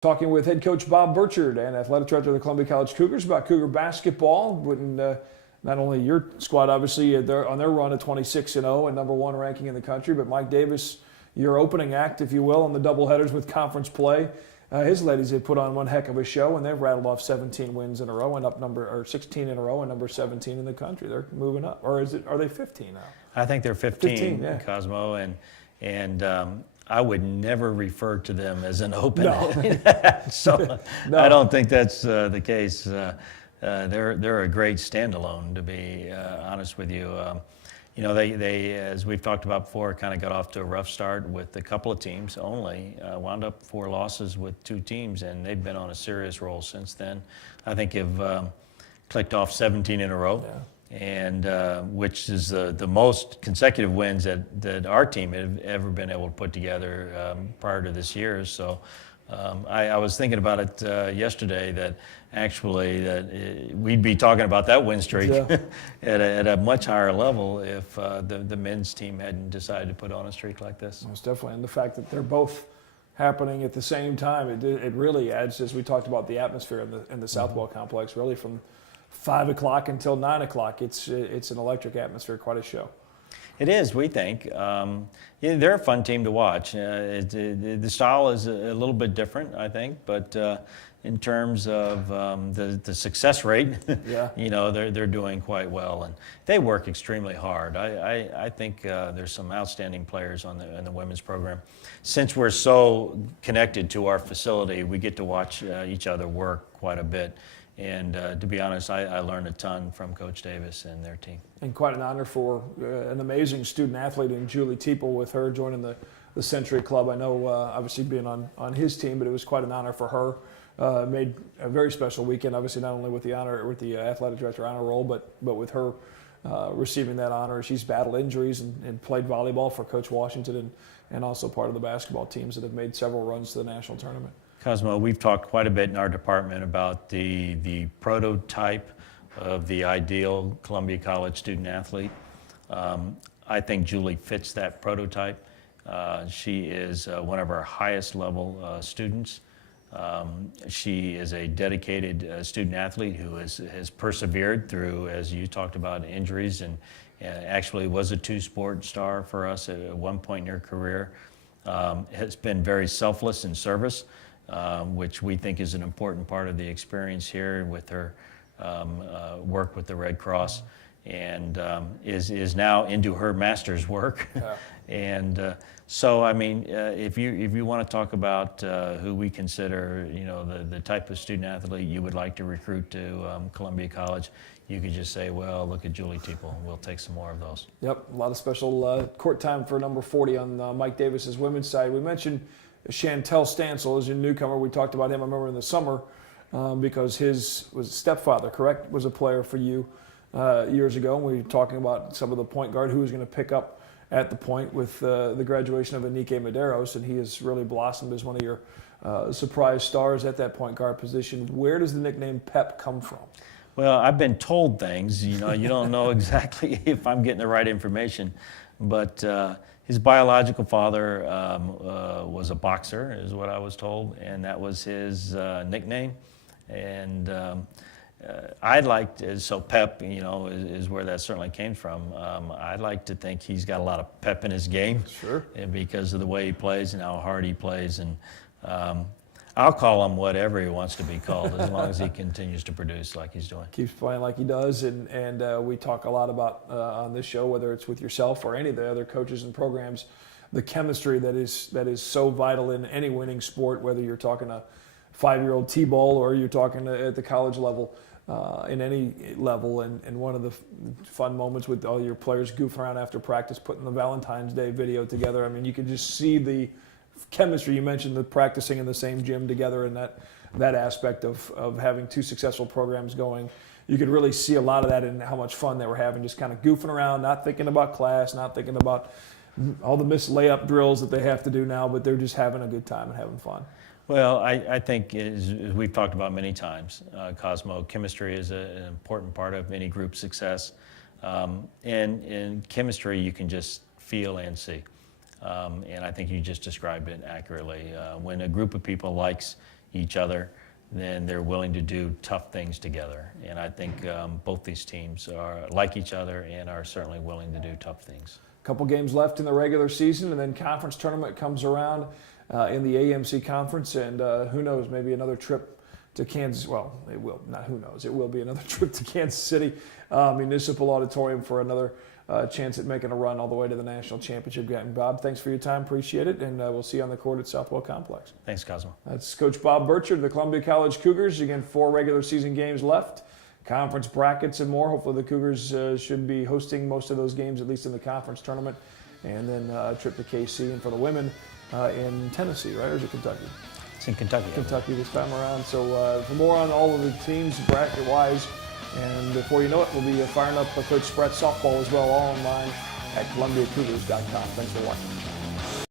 Talking with head coach Bob Burchard and athletic director of the Columbia College Cougars about Cougar basketball. Not only your squad, obviously, they're on their run at 26-0 and number one ranking in the country, but Mike Davis, your opening act, if you will, on the doubleheaders with conference play. His ladies have put on one heck of a show, and they've rattled off 17 wins in a row and 16 in a row and number 17 in the country. They're moving up, or are they 15 now? I think they're 15, yeah. Cosmo, and I would never refer to them as an open. No. So No. I don't think that's the case. They're a great standalone, to be honest with you. They as we've talked about before, kind of got off to a rough start with a couple of teams only. Wound up 4 losses with 2 teams, and they've been on a serious roll since then. I think have clicked off 17 in a row. Yeah. And which is the most consecutive wins that our team have ever been able to put together prior to this year. So I was thinking about it yesterday that actually we'd be talking about that win streak Yeah. at a much higher level if the men's team hadn't decided to put on a streak like this. Most definitely, and the fact that they're both happening at the same time, it really adds, as we talked about, the atmosphere in the Southwell complex, really from 5 o'clock until 9 o'clock. It's an electric atmosphere, quite a show. It is, we think. They're a fun team to watch. The style is a little bit different, I think, but in terms of the success rate, Yeah. they're doing quite well, and they work extremely hard. I think there's some outstanding players in the women's program. Since we're so connected to our facility, we get to watch each other work quite a bit. And to be honest, I learned a ton from Coach Davis and their team. And quite an honor for an amazing student athlete in Julie Teeple, with her joining the Century Club. I know, obviously, being on his team, but it was quite an honor for her. Made a very special weekend, obviously, not only with the athletic director honor roll, but with her receiving that honor. She's battled injuries and played volleyball for Coach Washington and also part of the basketball teams that have made several runs to the national tournament. Cosmo, we've talked quite a bit in our department about the prototype of the ideal Columbia College student athlete. I think Julie fits that prototype. She is one of our highest level students. She is a dedicated student athlete who has persevered through, as you talked about, injuries, and actually was a 2-sport star for us at one point in her career. Has been very selfless in service. Which we think is an important part of the experience here with her work with the Red Cross, and is now into her master's work. Yeah. And so, I mean, if you want to talk about who we consider, the type of student athlete you would like to recruit to Columbia College, you could just say, well, look at Julie Teeple. We'll take some more of those. Yep, a lot of special court time for number 40 on Mike Davis's women's side. We mentioned Chantel Stansel is a newcomer. We talked about him, I remember, in the summer because his stepfather, correct, was a player for you years ago. And we were talking about some of the point guard who was going to pick up at the point with the graduation of Anike Medeiros, and he has really blossomed as one of your surprise stars at that point guard position. Where does the nickname Pep come from? Well, I've been told things. You don't know exactly if I'm getting the right information, but his biological father was a boxer, is what I was told, and that was his nickname. And I'd like to, so Pep, is where that certainly came from. I'd like to think he's got a lot of pep in his game. Sure. Because of the way he plays and how hard he plays. And I'll call him whatever he wants to be called as long as he continues to produce like he's doing. Keeps playing like he does, and we talk a lot about on this show, whether it's with yourself or any of the other coaches and programs, the chemistry that is so vital in any winning sport, whether you're talking a 5-year-old T-ball or you're talking at the college level, in any level. And one of the fun moments with all your players goofing around after practice, putting the Valentine's Day video together. I mean, you can just see the chemistry. You mentioned the practicing in the same gym together, and that aspect of having 2 successful programs going. You could really see a lot of that in how much fun they were having, just kind of goofing around, not thinking about class, not thinking about all the missed layup drills that they have to do now, but they're just having a good time and having fun. Well, I think, as we've talked about many times, Cosmo, chemistry is an important part of any group success. And in chemistry, you can just feel and see. And I think you just described it accurately. When a group of people likes each other, then they're willing to do tough things together. And I think both these teams are like each other and are certainly willing to do tough things. Couple games left in the regular season, and then conference tournament comes around in the AMC conference, and who knows, maybe another trip to Kansas. Well, it will not. Who knows? It will be another trip to Kansas City Municipal Auditorium for another chance at making a run all the way to the national championship game. Bob, thanks for your time. Appreciate it, and we'll see you on the court at Southwell Complex. Thanks, Cosmo. That's Coach Bob Burchard, the Columbia College Cougars. Again, 4 regular season games left. Conference brackets and more. Hopefully the Cougars should be hosting most of those games, at least in the conference tournament. And then a trip to KC, and for the women in Tennessee, right? Or is it Kentucky? It's in Kentucky. Kentucky this time around. So for more on all of the teams bracket-wise, and before you know it, we'll be firing up Coach Spratt's softball as well, all online at ColumbiaCougars.com. Thanks for watching.